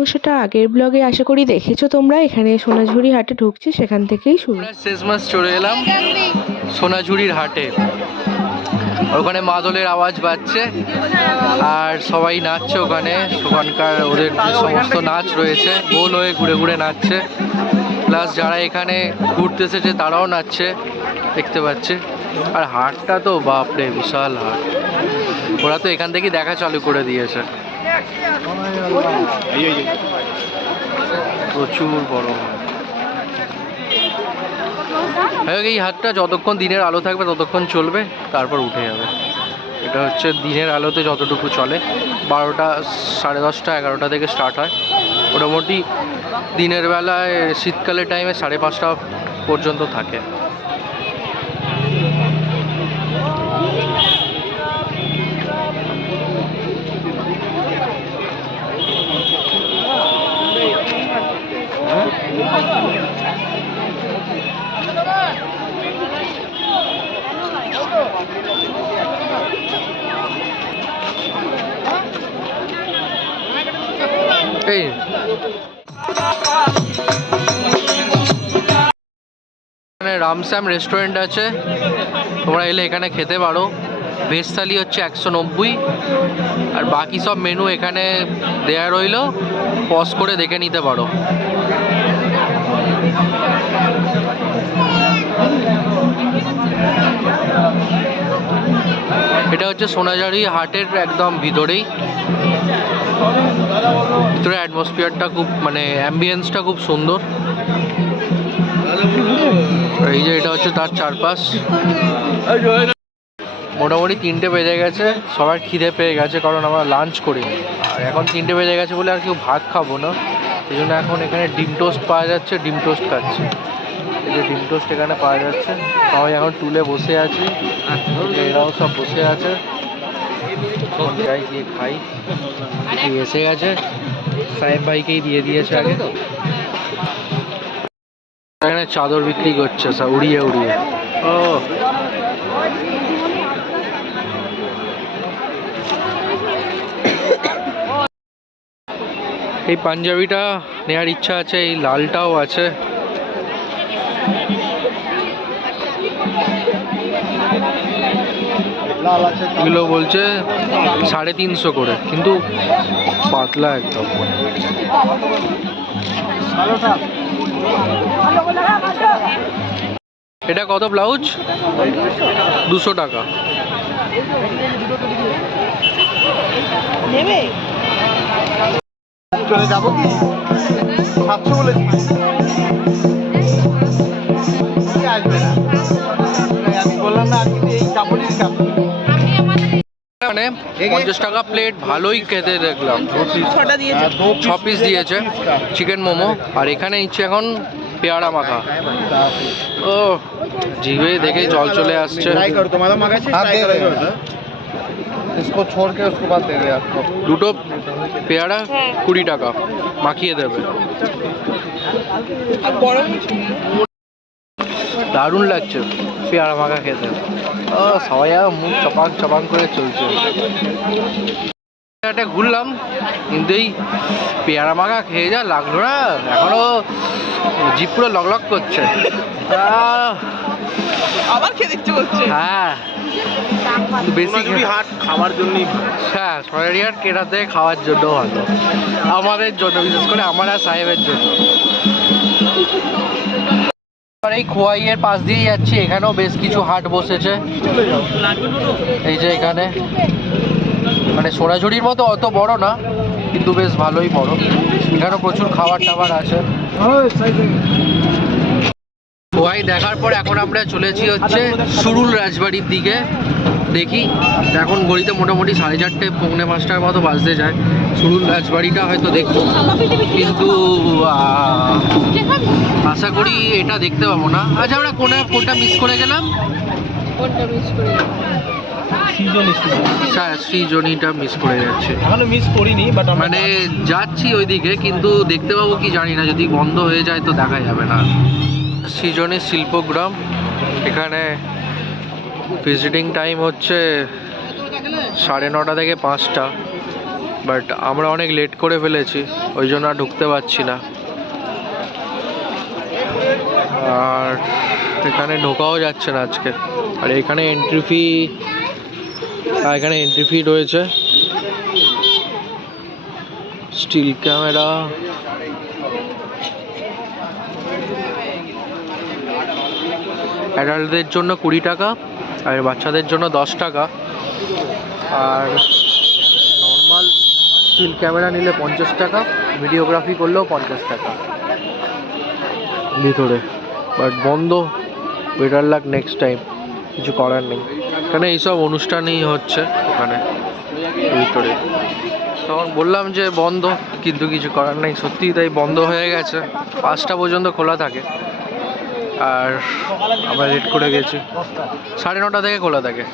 অংশটা আগের ব্লগে আশা করি দেখেছো তোমরা। এখানে সোনাঝুরি হাটে ঢুকছি, সেখান থেকেই শুরু। শেষ মাস চলে এলাম সোনাঝুরির হাটে। ওখানে মাদলের আওয়াজ বাজছে আর সবাই নাচছে ওখানে। ওখানকার ওদের সমস্ত নাচ রয়েছে, গোল হয়ে ঘুরে ঘুরে নাচছে। প্লাস যারা এখানে ঘুরতে এসেছে তারাও নাচছে, দেখতে পাচ্ছে। আর হাটটা তো বাপরে বিশাল হাট, ওরা তো এখান থেকেই দেখা চালু করে দিয়েছে। প্রচুর বড় হাট। এই হাটটা যতক্ষণ দিনের আলো থাকবে ততক্ষণ চলবে, তারপর উঠে যাবে। এটা হচ্ছে দিনের আলোতে যতটুকু চলে, 12টা, 10:30, 11টা থেকে স্টার্ট হয়। মোটামুটি দিনের বেলায় শীতকালের টাইমে 5:30টা পর্যন্ত থাকে। এই এখানে রামশ্যাম রেস্টুরেন্ট আছে, তোমরা এলে এখানে খেতে পারো। ভেজ থালি হচ্ছে 190, আর বাকি সব মেনু এখানে দেয়া রইলো, পজ করে দেখে নিতে পারো। এটা হচ্ছে সোনাঝুরি হাটের একদম ভিতরেই। ভিতরে অ্যাটমসফিয়ারটা খুব, মানে অ্যাম্বিয়েন্সটা খুব সুন্দর। এই যে এটা হচ্ছে তার চারপাশ। মোটামুটি 3টে বেজে গেছে, সবার খিদে পেয়ে গেছে, কারণ আমরা লাঞ্চ করিনি। আর এখন 3টে বেজে গেছে বলে আর কেউ ভাত খাবো না, সেই জন্য এখন এখানে ডিম টোস্ট পাওয়া যাচ্ছে, ডিম টোস্ট খাচ্ছি। এই যে ডিম টোস্ট এখানে পাওয়া যাচ্ছে, সবাই এখন টুলে বসে আছি, এরাও সব বসে আছে। যাই গিয়ে খাই। এসে গেছে, সাহেব ভাইকেই দিয়ে দিয়েছে আগে। এখানে চাদর বিক্রি করছে সব উড়িয়ে উড়িয়ে। ও এই পাঞ্জাবিটা নেওয়ার ইচ্ছা আছে, এই লালটাও আছে। এগুলো বলছে 350 করে, কিন্তু পাতলা একদম। এটা কত ব্লাউজ? 200 টাকা। চলে যাবো কি 700 বলেছি, আসবে না। আমি বললাম না আমি এই কাপড়ের কাপড়। মানে 50 টাকা প্লেট, ভালোই খেতে দেখলাম। 6 পিস দিয়েছে চিকেন মোমো। আর এখানে ইচ্ছে এখন পেয়ারা মাখা। ও জিভে দেখে জল চলে আসছে। দুটো পেয়ারা 20 টাকা, মাখিয়ে দেবে। দারুণ লাগছে পেয়ারা মাখা খেতে। সবাই মুখ চপাং চপাং করে চলছে। ঘুরলাম, কিন্তু এই পেয়ারা মাখা খেয়ে যা লাগলো না, এখনো জিভ পুরো লক লক করছে। আবার খেতে ইচ্ছে করছে। হ্যাঁ, বেশি হাট খাওয়ার জন্যই। হ্যাঁ, সোনাঝুরি হাট কেটাতে খাওয়ার জন্য ভালো, আমাদের জন্য, বিশেষ করে আমার আর সাহেবের জন্য। এই খোয়াইয়ের পাশ দিয়ে যাচ্ছি, এখানেও বেশ কিছু হাট বসেছে। এই যে এখানে, মানে সোনাঝুরির মতো অত বড় না, কিন্তু বেশ ভালোই বড়। এখানেও প্রচুর খাবার টাবার আছে। খোয়াই দেখার পর এখন আমরা চলেছি হচ্ছে সুরুল রাজবাড়ির দিকে। দেখি, এখন ঘড়িতে মোটামুটি 4:30, 4:45টার মতো বাজতে যায়। সুরুল রাজবাড়িটা হয়তো দেখবো, কিন্তু আশা করি এটা দেখতে পাবো না। আচ্ছা, আমরা কোনটা মিস করে গেলাম? সৃজনীটা মিস করে যাচ্ছে। এখনো মিস করিনি, বাট মানে যাচ্ছি ওইদিকে, কিন্তু দেখতে পাবো কি জানি না। যদি বন্ধ হয়ে যায় তো দেখা যাবে না। সৃজনী শিল্পগ্রাম, এখানে ভিজিটিং টাইম হচ্ছে 9:30 থেকে 5টা। বাট আমরা অনেক লেট করে ফেলেছি, ওই জন্য আর ঢুকতে পারছি না। আর এখানে ঢোকাও যাচ্ছে না আজকে। আর এখানে এন্ট্রি ফি রয়েছে। স্টিল ক্যামেরা, অ্যাডাল্টদের জন্য 20 টাকা আর বাচ্চাদের জন্য 10 টাকা। আর নর্মাল স্টিল ক্যামেরা নিলে 50 টাকা, ভিডিওগ্রাফি করলেও 50 টাকা ভিতরে। বাট বন্ধ, বেটার লাক নেক্সট টাইম, কিছু করার নেই। এখানে এইসব অনুষ্ঠানই হচ্ছে ওখানে ভিতরে। তখন বললাম যে বন্ধ, কিন্তু কিছু করার নেই, সত্যিই তাই বন্ধ হয়ে গেছে। 5টা পর্যন্ত খোলা থাকে আর আমরা লেট করে গেছি। 9:30 থেকে খোলা থাকে।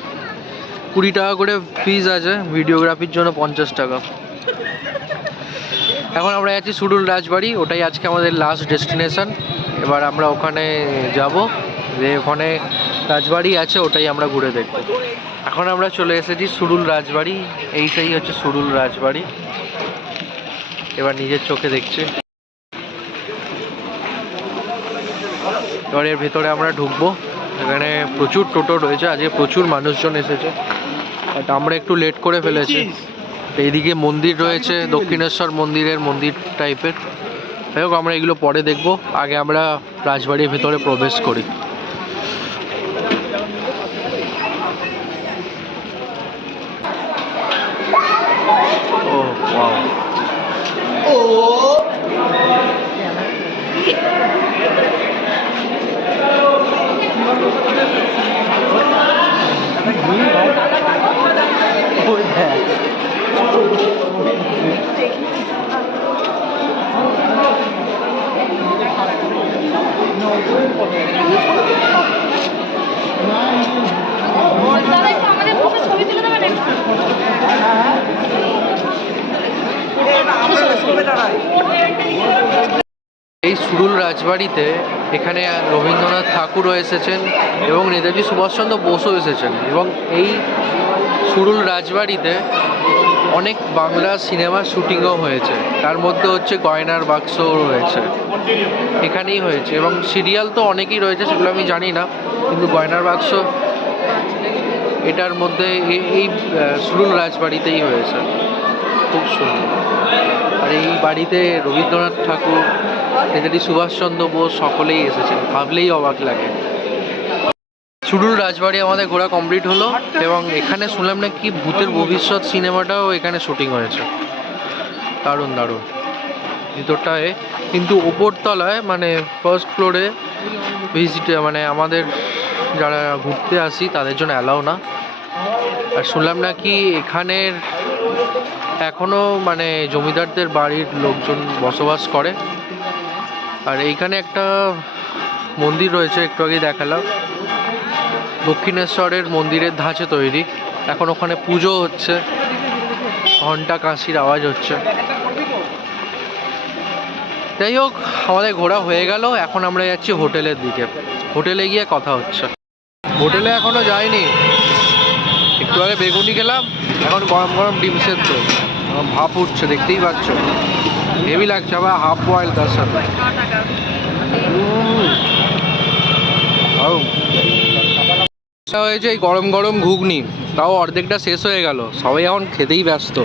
20 টাকা করে ফিজ আছে, ভিডিওগ্রাফির জন্য 50 টাকা। এখন আমরা যাচ্ছি সুডুল রাজবাড়ি, ওটাই আজকে আমাদের লাস্ট ডেস্টিনেশন। এবার আমরা ওখানে যাব, যে ওখানে রাজবাড়ি আছে ওটাই আমরা ঘুরে দেখব। এখন আমরা চলে এসেছি সুডুল রাজবাড়ি, এইটাই হচ্ছে সুডুল রাজবাড়ি। এবার নিজের চোখে দেখছি। এবার এর ভেতরে আমরা ঢুকবো। এখানে প্রচুর টোটো রয়েছে, আজকে প্রচুর মানুষজন এসেছে, বাট আমরা একটু লেট করে ফেলেছি। এইদিকে মন্দির রয়েছে, দক্ষিণেশ্বর মন্দিরের মন্দির টাইপের। যাই হোক, আমরা এগুলো পরে দেখবো, আগে আমরা রাজবাড়ির ভেতরে প্রবেশ করি। ও ওয়াও, এই সুডুল রাজবাড়িতে এখানে রবীন্দ্রনাথ ঠাকুরও এসেছেন এবং নেতাজি সুভাষচন্দ্র বোসও এসেছেন। এবং এই সুডুল রাজবাড়িতে অনেক বাংলা সিনেমার শুটিংও হয়েছে, তার মধ্যে হচ্ছে গয়নার বাক্সও রয়েছে, এখানেই হয়েছে। এবং সিরিয়াল তো অনেকই রয়েছে, সেগুলো আমি জানি না, কিন্তু গয়নার বাক্স এটার মধ্যে এই সুডুল রাজবাড়িতেই হয়েছে। খুব সুন্দর। আর এই বাড়িতে রবীন্দ্রনাথ ঠাকুর, নেতাজি সুভাষচন্দ্র বোস সকলেই এসেছেন, ভাবলেই অবাক লাগে। সুডুল রাজবাড়ি আমাদের ঘোরা কমপ্লিট হলো, এবং এখানে শুনলাম না কি ভূতের ভবিষ্যৎ সিনেমাটাও এখানে শুটিং হয়েছে। দারুণ দারুণ ভিতরটায়। কিন্তু ওপরতলায় মানে ফার্স্ট ফ্লোরে মানে আমাদের যারা ঘুরতে আসি তাদের জন্য অ্যালাউ না। আর শুনলাম নাকি এখানের এখনও মানে জমিদারদের বাড়ির লোকজন বসবাস করে। আর এইখানে একটা মন্দির রয়েছে, একটু আগেই দেখালাম, দক্ষিণেশ্বরের মন্দিরের ধাঁচে তৈরি। এখন ওখানে পুজো হচ্ছে, ঘন্টা কাঁসির আওয়াজ হচ্ছে। যাই হোক, আমাদের ঘোরা হয়ে গেল। এখন আমরা যাচ্ছি হোটেলের দিকে, হোটেলে গিয়ে কথা হচ্ছে। হোটেলে এখনো যাইনি, একটু আগে বেগুনি খেলাম, এখন গরম গরম ডিম সেদ্ধ, ভাপ উঠছে, দেখতেই পাচ্ছ, হেভি লাগছে। আবার হাফ বয়েল তার সাথে। হয়েছে এই গরম গরম ঘুগনি, তাও অর্ধেকটা শেষ হয়ে গেল, সবাই এখন খেতেই ব্যস্ত।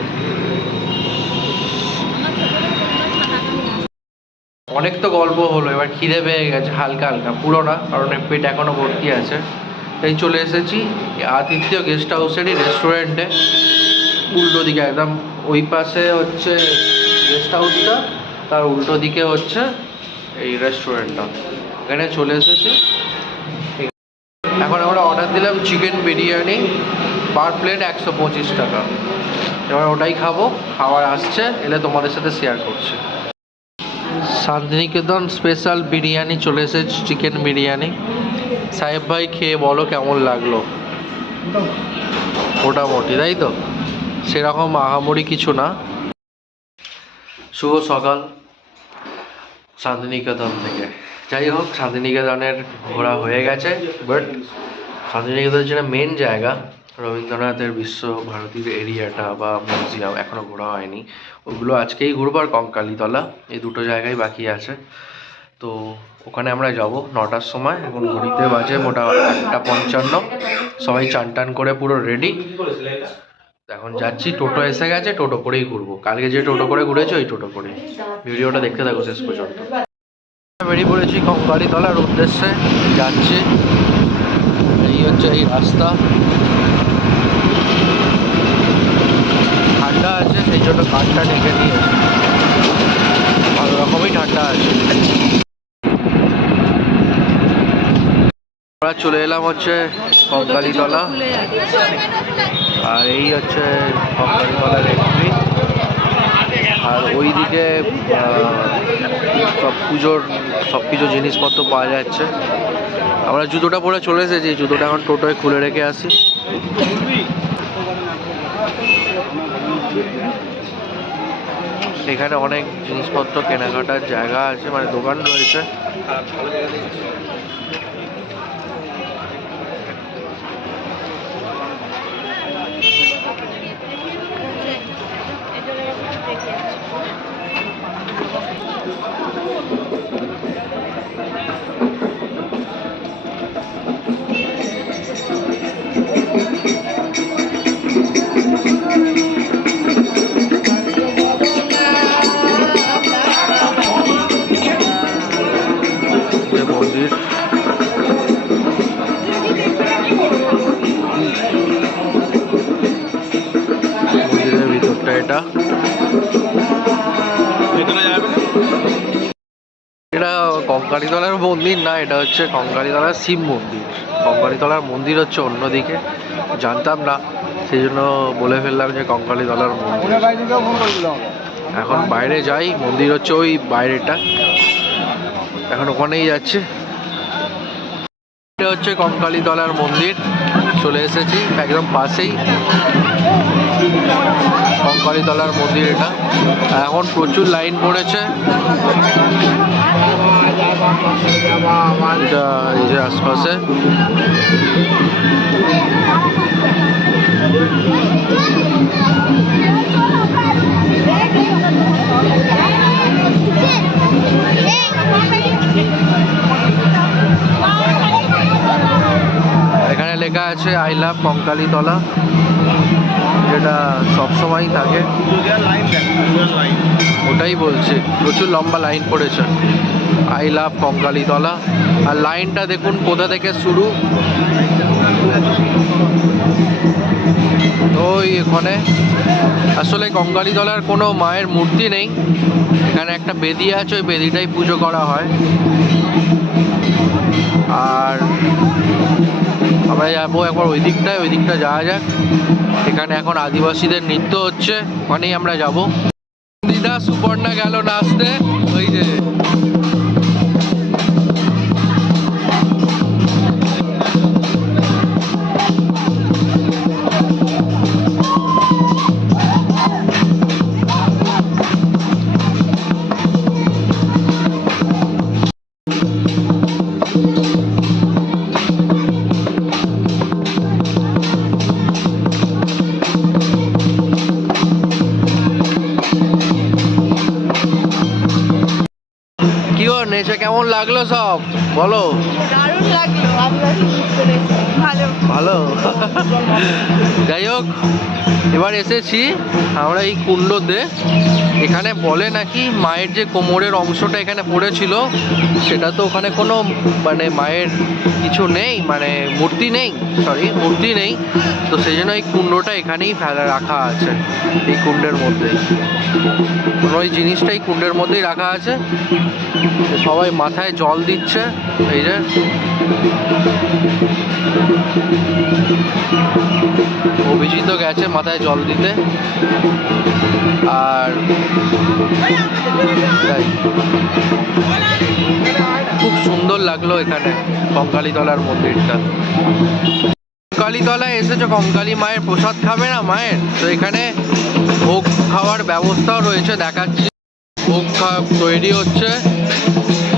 অনেক তো গল্প হলো, এবার খিদে পেয়ে গেছে হালকা হালকা, পুরো না, কারণ পেট এখনো ভর্তি আছে। তাই চলে এসেছি আতিথ্য গেস্ট হাউসেরই রেস্টুরেন্টে, উল্টো দিকে একদম, ওই পাশে হচ্ছে গেস্ট হাউসটা, তার উল্টো দিকে হচ্ছে এই রেস্টুরেন্টটা। এখানে চলে এসেছি। এখন আমরা অর্ডার দিলাম চিকেন বিরিয়ানি, পার প্লেট 125 টাকা। এবার ওটাই খাবো, খাবার আসছে, এলে তোমাদের সাথে শেয়ার করছি। শান্তিনিকেতন স্পেশাল বিরিয়ানি চলে এসেছে, চিকেন বিরিয়ানি। সাহেব ভাই খেয়ে বলো কেমন লাগলো। মোটামুটি, তাই তো, সেরকম আহামরি কিছু না। শুভ সকাল শান্তিনিকেতন থেকে। যাই হোক, শান্তিনিকেতনের ঘোরা হয়ে গেছে, বাট শান্তিনিকেতনের যেটা মেন জায়গা রবীন্দ্রনাথের বিশ্বভারতীর এরিয়াটা বা মিউজিয়াম এখনো ঘোরা হয়নি, ওগুলো আজকেই ঘুরবো। আর কঙ্কালীতলা, এই দুটো জায়গায় বাকি আছে। তো ওখানে আমরা যাব 9টার সময়। এখন ঘড়িতে বাজে মোটা 1:55। সবাই চান টান করে পুরো রেডি। এখন যাচ্ছি, টোটো এসে গেছে, টোটো করেই ঘুরবো। কালকে যে টোটো করে ঘুরেছি ওই টোটো করে। ভিডিওটা দেখতে থাকো শেষ পর্যন্ত। বেরিয়ে পড়েছি কঙ্কালীতলার উদ্দেশ্যে, যাচ্ছি। এই হচ্ছে এই রাস্তা। ঠান্ডা আছে, সেই জন্য কাঠটা ডেকে নিয়েছে, ভালো রকমই ঠান্ডা আছে। আমরা চলে এলাম হচ্ছে কঙ্কালীতলা, আর এই হচ্ছে কঙ্কালীতলার এন্ট্রি। আর ওইদিকে সব পুজোর সব কিছু জিনিসপত্র পাওয়া যাচ্ছে। আমরা জুতোটা পরে চলে এসেছি, জুতোটা এখন টোটোয় খুলে রেখে আসি। এখানে অনেক জিনিসপত্র কেনাকাটার জায়গা আছে, মানে দোকান রয়েছে। মন্দির, মন্দিরের ভিতরটা এটা। এটা কঙ্কালীতলার মন্দির না, এটা হচ্ছে কঙ্কালীতলার শিব মন্দির। কঙ্কালীতলার মন্দির হচ্ছে অন্যদিকে, জানতাম না, সেই জন্য বলে ফেললাম যে কঙ্কালীতলার মন্দির। এখন বাইরে যাই, মন্দির হচ্ছে ওই বাইরেটা, এখন ওখানেই যাচ্ছে। এটা হচ্ছে কঙ্কালীতলার মন্দির, চলে এসেছি একদম পাশেই কঙ্কালীতলার মন্দির এটা। এখন প্রচুর লাইন পড়েছে। এটা এই যে আশপাশে এখানে লেখা আছে আই লাভ কঙ্কালীতলা, যেটা সবসময়ই থাকে। ওটাই বলছে, প্রচুর লম্বা লাইন পড়েছে, আই লাভ কঙ্কালীতলা। আর লাইনটা দেখুন কোথা থেকে শুরু, ওই এখানে। আসলে কঙ্কালীতলার কোনো মায়ের মূর্তি নেই, এখানে একটা বেদি আছে, ওই বেদিটাই পুজো করা হয়। আর আমরা যাবো একবার ওই দিকটায়, ওই দিকটা যাওয়া যাক। এখানে এখন আদিবাসীদের নৃত্য হচ্ছে, ওখানেই আমরা যাব। দিদা সুপর্ণা গেল নাচতে, ওই যে নেচে কেমন লাগলো সব বলো? দারুণ লাগলো, ভালো ভালো। যাই হোক, এবার এসেছি আমরা এই কুণ্ডতে। এখানে বলে নাকি মায়ের যে কোমরের অংশটা এখানে পড়েছিল, সেটা তো ওখানে কোনো মানে মায়ের কিছু নেই, মানে মূর্তি নেই, মূর্তি নেই। তো সেই জন্য এই কুণ্ডটা এখানেই ফেলা রাখা আছে, এই কুণ্ডের মধ্যেই। ওই জিনিসটা এই কুণ্ডের মধ্যেই রাখা আছে। সবাই মাথায় জল দিচ্ছে, এই যে অভিজিৎ গেছে মাথায় জল দিতে। আর খুব সুন্দর লাগলো এখানে কঙ্কালীতলার মন্দিরটা। কঙ্কালীতলায় এসেছো, কঙ্কালী মায়ের প্রসাদ খাবে না মায়ের, তো এখানে ভোগ খাওয়ার ব্যবস্থাও রয়েছে, দেখাচ্ছি। ভোগ তৈরি হচ্ছে,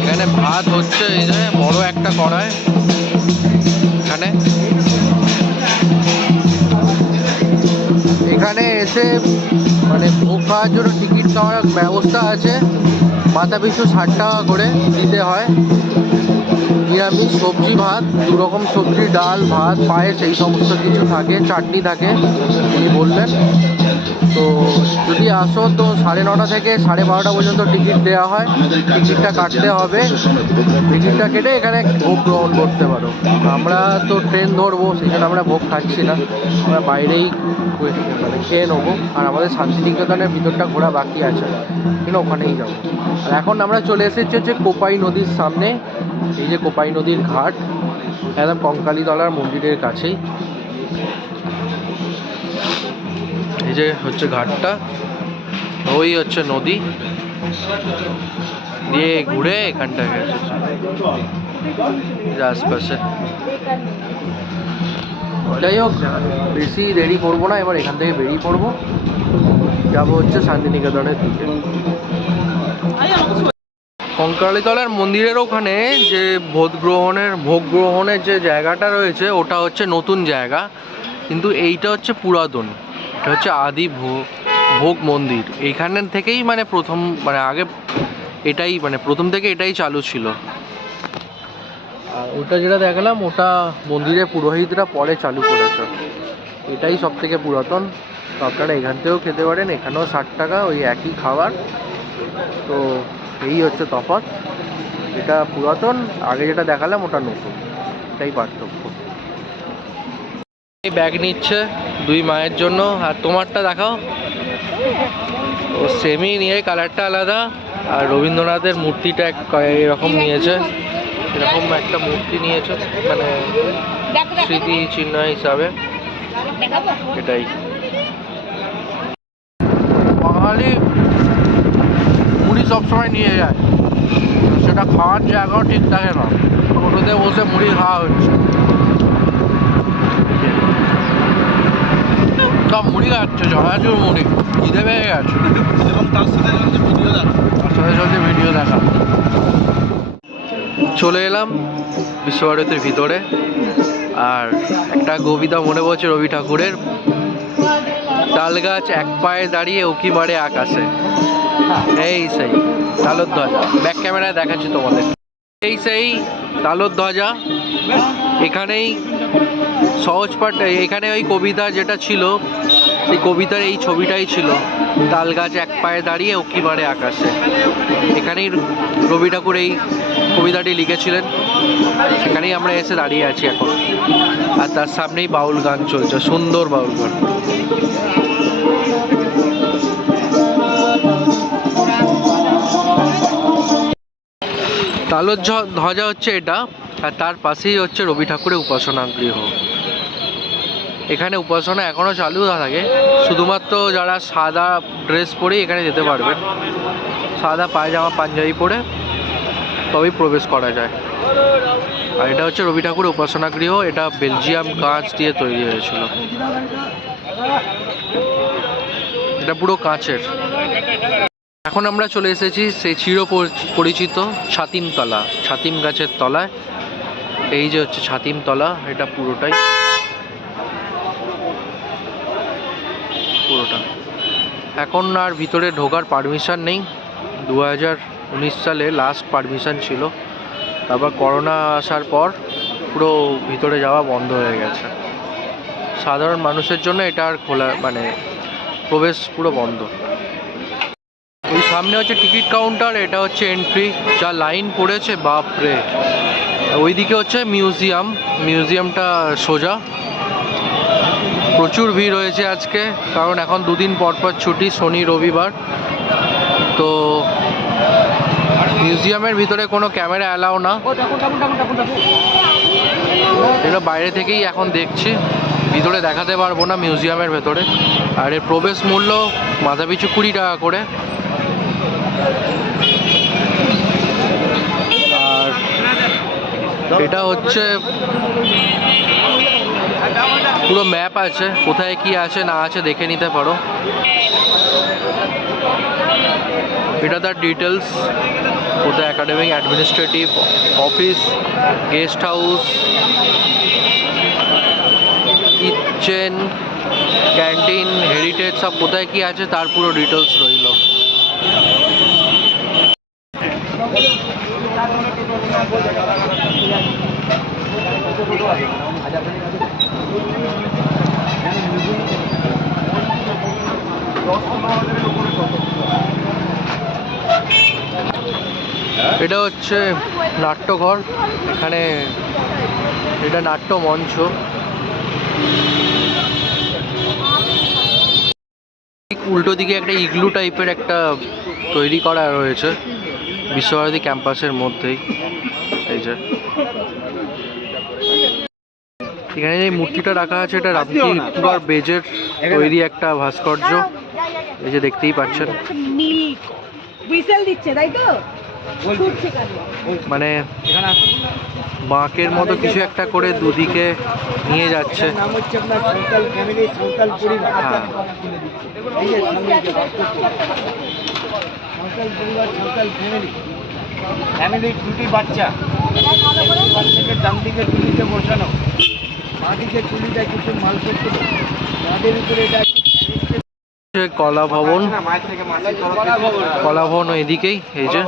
এখানে ভাত হচ্ছে, এই যে বড় একটা কড়াই। এখানে এখানে এসে মানে ভোগ খাওয়ার জন্য টিকিট খাওয়ার ব্যবস্থা আছে, মাথা পিছু 60 টাকা করে দিতে হয়। নিরামিষ সবজি ভাত, 2 রকম সবজি, ডাল, ভাত, পায়েস এই সমস্ত কিছু থাকে, চাটনি থাকে উনি বললেন। তো যদি আসো তো 9:30 থেকে 12:30 পর্যন্ত টিকিট দেওয়া হয়, টিকিটটা কাটতে হবে, টিকিটটা কেটে এখানে ভোগ গ্রহণ করতে পারো। আমরা তো ট্রেন ধরবো, সেই জন্য আমরা ভোগ খাচ্ছি না, আমরা বাইরেই মানে খেয়ে নেবো। আর আমাদের শান্তিনিকেতনের ভিতরটা ঘোরা বাকি আছে, কিন্তু ওখানেই যাবো। আর এখন আমরা চলে এসেছি হচ্ছে কোপাই নদীর সামনে, এই যে কোপাই নদীর ঘাট, একদম কঙ্কালীতলার মন্দিরের কাছেই। এই যে হচ্ছে ঘাটটা, ওই হচ্ছে নদী দিয়ে ঘুরে এখানটাকে এসেছে আশপাশে। যাই হোক, বেশি দেরি করবো না, এবার এখান থেকে বেরিয়ে পড়বো, যাবো হচ্ছে শান্তিনিকেতনের দিকে। কঙ্কালীতলার মন্দিরের ওখানে যে ভোগ গ্রহণের যে জায়গাটা রয়েছে ওটা হচ্ছে নতুন জায়গা, কিন্তু এইটা হচ্ছে পুরাতন, এটা হচ্ছে আদি ভোগ মন্দির। এইখান থেকেই মানে প্রথম, মানে আগে এটাই মানে প্রথম থেকে এটাই চালু ছিল। আর ওটা যেটা দেখালাম ওটা মন্দিরের পুরোহিতরা পরে চালু করেছে, এটাই সব থেকে পুরাতন। তো আপনারা এখান থেকেও খেতে পারেন, এখানেও 60 টাকা, ওই একই খাবার। তো এই হচ্ছে তফাৎ, এটা পুরাতন, আগে যেটা দেখালাম ওটা নতুন, এটাই পার্থক্য। এই ব্যাগ নিচ্ছে 2 মায়ের জন্য, আর তোমারটা দেখাও। ও সেমি নিয়ে, কালারটা আলাদা। আর রবীন্দ্রনাথের মূর্তিটা এরকম নিয়েছে, এরকম একটা মূর্তি নিয়েছে, মানে স্মৃতি চিহ্ন হিসাবে, এটাই। বাঙালি মুড়ি সবসময় নিয়ে যায়, সেটা খাওয়ার জায়গাও ঠিক থাকে না, টোটোতে বসে মুড়ি খাওয়া হচ্ছে, সব মুড়ি খাচ্ছে, জগাচুর মুড়ি, খিদে পেয়ে গেছে, এবং তার সাথে চলছে ভিডিও দেখা। চলে এলাম বিশ্বভারতীর ভিতরে, আর একটা কবিতা মনে পড়ছে রবি ঠাকুরের, তাল গাছ এক পায়ে দাঁড়িয়ে উঁকি মারে আকাশে, এই সেই তালর ধ্বজা। ব্যাক ক্যামেরায় দেখাচ্ছি তোমাদের, এই সেই তালর ধ্বজা। এখানেই সহজ পাঠ, এখানে ওই কবিতা যেটা ছিল, সেই কবিতার এই ছবিটাই ছিল, তাল গাছ এক পায়ে দাঁড়িয়ে উঁকি মারে আকাশে। এখানেই রবি ঠাকুর এই কবিতাটি লিখেছিলেন, সেখানেই আমরা এসে দাঁড়িয়ে আছি এখন। আর তার সামনেই বাউল গান চলছে, সুন্দর বাউল গান। তালর ধ্বজা হচ্ছে এটা, আর তার পাশেই হচ্ছে রবি ঠাকুরের উপাসনা গৃহ। এখানে উপাসনা এখনও চালু থাকে, শুধুমাত্র যারা সাদা ড্রেস পরে এখানে যেতে পারবেন, সাদা পায়জামা পাঞ্জাবি পরে তবেই প্রবেশ করা যায়। আর এটা হচ্ছে রবি ঠাকুরের উপাসনা গৃহ, এটা বেলজিয়াম কাঁচ দিয়ে তৈরি হয়েছিল, এটা পুরো কাঁচের। এখন আমরা চলে এসেছি সেই চির পরিচিত ছাতিমতলা, ছাতিম গাছের তলায়। এই যে হচ্ছে ছাতিমতলা, এটা পুরোটা। এখন আর ভিতরে ঢোকার পারমিশন নেই, 2019 সালে লাস্ট পারমিশন ছিল, তারপর করোনা আসার পর পুরো ভিতরে যাওয়া বন্ধ হয়ে গেছে। সাধারণ মানুষের জন্য এটা আর খোলা, মানে প্রবেশ পুরো বন্ধ। ওই সামনে হচ্ছে টিকিট কাউন্টার, এটা হচ্ছে এন্ট্রি, যা লাইন পড়েছে বাপরে। ওইদিকে হচ্ছে মিউজিয়াম, মিউজিয়ামটা সোজা। প্রচুর ভিড় হয়েছে আজকে, কারণ এখন 2 দিন পর পর ছুটি, শনি রবিবার। তো মিউজিয়ামের ভিতরে কোনো ক্যামেরা অ্যালাউ না, এটা বাইরে থেকেই এখন দেখছি, ভিতরে দেখাতে পারবো না মিউজিয়ামের ভেতরে। আর এর প্রবেশ মূল্য মাথাপিছু 20 টাকা করে। আর এটা হচ্ছে পুরো ম্যাপ আছে, কোথায় কি আছে না আছে দেখে নিতে পারো। এটা তার ডিটেলস, কোথায় academic administrative office, guest house, kitchen, canteen, heritage সব কোথায় কি আছে তার পুরো ডিটেলস রইল। এটা হচ্ছে নাট্যঘর, এখানে এটা নাট্য মঞ্চ। ঠিক উল্টো দিকে একটা ইগলু টাইপের একটা তৈরি করা রয়েছে বিশ্বভারতী ক্যাম্পাসের মধ্যেই। এই যে এখানে যে মূর্তিটা রাখা আছে এটা রামকিঙ্কর বেজের তৈরি একটা ভাস্কর্য, এই যে দেখতেই পাচ্ছেন। মানে বাঁকের মতো কিছু একটা করে দুদিকে নিয়ে যাচ্ছে। নাম হচ্ছে আপনার সাঁওতাল ফ্যামিলি, সাঁওতাল পরিবার। হ্যাঁ, এই যে সামনে যে সাঁওতাল পরিবার, সাঁওতাল ফ্যামিলি, ফ্যামিলির দুটি বাচ্চা, বাচ্চাকে ডান দিকে টুলিতে বসানো, বাঁ দিকে টুলিটা কিছু মালপত্র, তাদের উপরে এটা কলা ভবন, মায়ের থেকে মাসের কলা ভবন এদিকেই। এই যে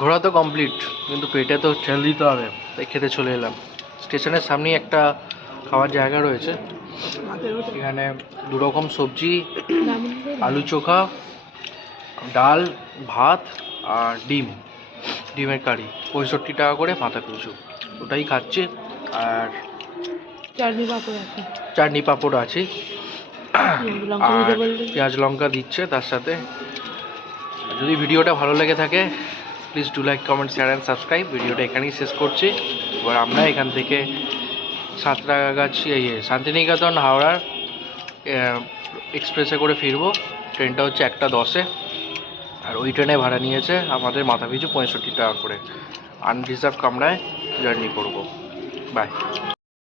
ঘোরা তো কমপ্লিট, কিন্তু পেটে তো ছেড়ে দিতে হবে, তাই খেতে চলে এলাম। স্টেশনের সামনেই একটা খাওয়ার জায়গা রয়েছে, এখানে দু রকম সবজি, আলু চোখা, ডাল, ভাত আর ডিমের কারি, 65 টাকা করে মাথা পিছু। ওটাই খাচ্ছি। আর চাটনি পাঁপড় আছে, আর পেঁয়াজ লঙ্কা দিচ্ছে তার সাথে। যদি ভিডিওটা ভালো লেগে থাকে please do like, comment, share and subscribe. ভিডিওটা এখানেই শেষ করছি। এবার আমরা এখান থেকে সাঁতরাগাছি শান্তিনিকেতন হাওড়ার এক্সপ্রেসে করে ফিরবো। ট্রেনটা হচ্ছে 1:10-এ, আর ওই ট্রেনে ভাড়া নিয়েছে আমাদের মাথাপিছু 65 টাকা করে। আনরিজার্ভ কামরায় জার্নি করব। বাই।